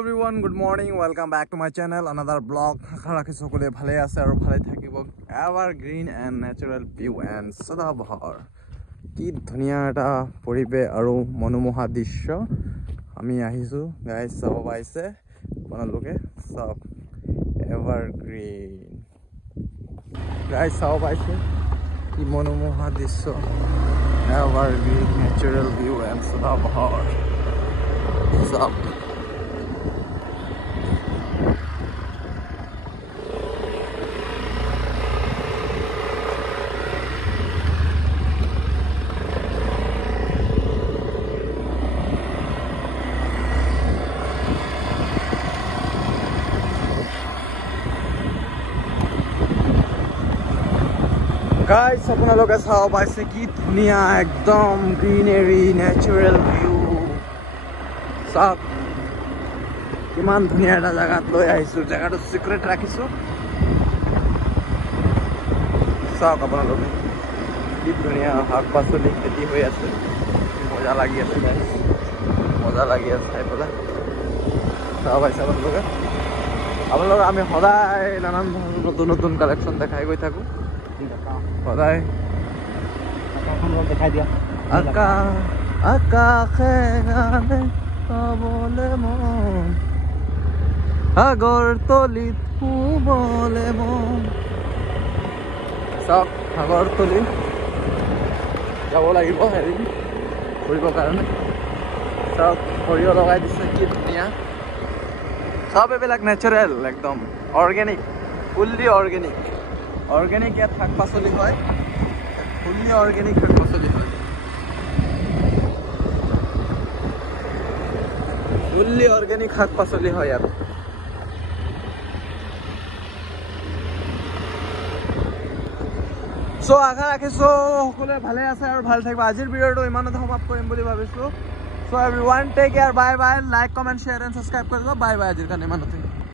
everyone, good morning, welcome back to my channel, another vlog. আশা ৰাখি সকলোৱে ভালে আছে আৰু ভালে থাকিব। Evergreen and natural view and সদাবহাৰ কি ধুনীয়া এটা পৰিৱেশ আৰু মনোমোহা দৃশ্য আমি আহিছো গাইস চাব পাইছে আপোনালোকে সব evergreen গাইস চাব পাইছে কি মনোমোহা দৃশ্য evergreen natural view and সদাবহাৰ সব Guys, আপোনালোকে চাব পাইছে কি ধুনীয়া একদম গ্ৰীনাৰী নেচাৰেল ভিউ সব কিমান ধুনীয়া এটা জায়গাত লৈ আহিছো জায়গাটো সিক্ৰেট ৰাখিছো সব আপোনালোকে কি ধুনীয়া শাক পাচলি খেতি হৈ আছে মজা লাগি আছে গাইস মজা লাগি আছে চাই পেলাই চাব পাইছে আপোনালোকে আমি সদায় নানান নতুন নতুন কালেকশ্যন দেখাই গৈ থাকো সদায় দেখাই দিয়া আকাশে গানে কবলে মন সাগৰ তলিত শুবলে মন চব সাগৰ তলি যাব লাগিব হেৰি ফুৰিবৰ কাৰণে চব সৰিয়হ লগাই দিছে কি ধুনীয়া সব এইবিলাক নেচাৰেল একদম অৰ্গেনিক ফুল্লি অৰ্গেনিক অর্গানিক ইয়াত শাক পাচলি হয় ফুল্লি অর্গানিক শাক পাচলি হয় ফুল্লি অর্গানিক শাক পাচলি হয় ইয়াত সো আশা ৰাখিছো সকলোৱে ভালে আছে আৰু ভাল থাকিব আজিৰ ভিডিঅ'টো ইমানতে সমাপ্ত কৰিম বুলি ভাবিছো so everyone take care bye bye like comment share and subscribe কৰি দিব বাই বাই আজিৰ কাৰণে ইমানতে